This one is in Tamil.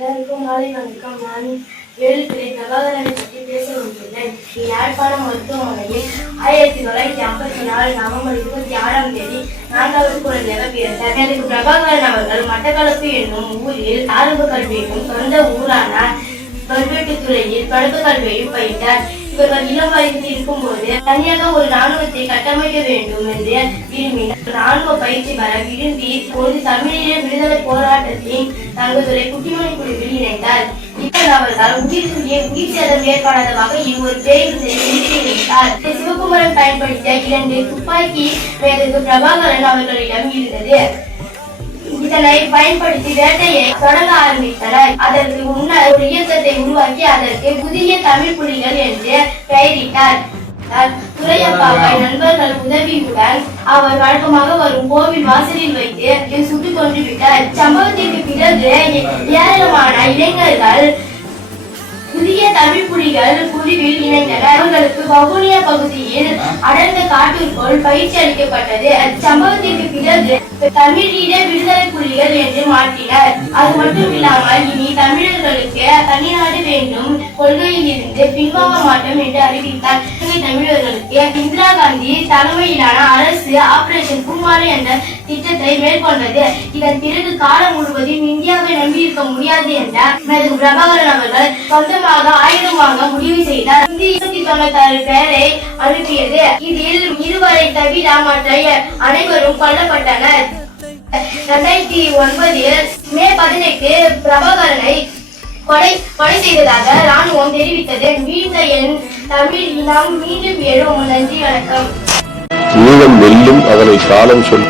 எல்லாருக்கும் மாலை வணக்கம். நான் வேலுத்துறை பிரபாகரனை பற்றி பேச வந்துள்ளேன் யாழ்ப்பாணம் மருத்துவமனையில் ஆயிரத்தி தொள்ளாயிரத்தி ஐம்பத்தி நாலு நவம்பர் இருபத்தி ஆறாம் தேதி நான்காவது குழந்தையாக பிறந்தார் எனக்கு பிரபாகரன் அவர்கள் மட்டக்களப்பு என்னும் ஊரில் ஆரம்ப கல்வியையும் சொந்த ஊரான கல்வெட்டுத்துறையில் படுப்பு கல்வியையும் பயின்றார். இவர்கள் இளம் வயதில் இருக்கும்போது தனியாக ஒரு கட்டமைக்க வேண்டும் என்று விரும்பினார். பயிற்சி பெற விரும்பி ஒரு தமிழீழ விடுதலை போராட்டத்தின் தங்கதுரை குட்டிமணி குழுவில் இணைந்தார். இவர் அவர்கள் உயிர் உயிர் சேதம் ஏற்படாத வகையில் ஒரு பேருந்தை நிறுத்தி சிவகுமரன் பயன்படுத்திய இரண்டு துப்பாக்கி பிரபாகரன் அவர்களிடம் இருந்தது. இதனை பயன்படுத்தி வேட்டையை தொடங்க ஆரம்பித்தனர். அதற்கு முன்னர் ஒரு இயக்கத்தை உருவாக்கி அதற்கு புதிய தமிழ் புலிகள் என்று பெயரிட்டார். துரையப்பாவை நண்பர்கள் உதவியுடன் அவர் வழக்கமாக வரும் கோவில் வாசலில் வைத்து சுட்டுக் கொண்டு விட்டார். சம்பவத்திற்கு பிறகு ஏராளமான இளைஞர்கள் புதிய தமிழ் புலிகள் குழுவில் இணைந்தனர் அவர்களுக்கு வவுனியா பகுதியில் அடர்ந்த காட்டிற்குள் பயிற்சி அளிக்கப்பட்டது. அச்சம்பவத்திற்கு பிறகு தமிழீழ விடுதலை புலிகள் என்று மாற்றினர். அது மட்டும் இல்லாமல் இனி தமிழர்களுக்கு தனிநாடு வேண்டும் கொள்கையில் இருந்து பின்வாங்க மாட்டோம் என்று அறிவித்தார். தமிழர்களுக்கு இந்திரா காந்தி தலைமையிலான அரசு ஆபரேஷன் பூமாலை என்ற திட்டத்தை மேற்கொண்டது இதன் பிறகு காலம் முழுவதும் இந்தியாவை நம்பியிருக்க முடியாது என்ற மேலும் பிரபாகரன் அவர்கள் சொந்தமாக ஆயுதம் வாங்க முடிவு செய்தார். இந்திய இருநூத்தி தொண்ணூத்தாறு பேரை அனுப்பியது. இதில் இருவரை தவிர மற்ற அனைவரும் கொல்லப்பட்டனர். இரண்டாயிரத்தி ஒன்பதில் மே பதினெட்டு பிரபாகரனை கொலை கொலை செய்ததாக ராணுவம் தெரிவித்தது. மீண்ட என் தமிழ் நாம் மீண்டும் எழுவோம் நன்றி வணக்கம். ஈழம் வெல்லும் அதனை காலம் சொல்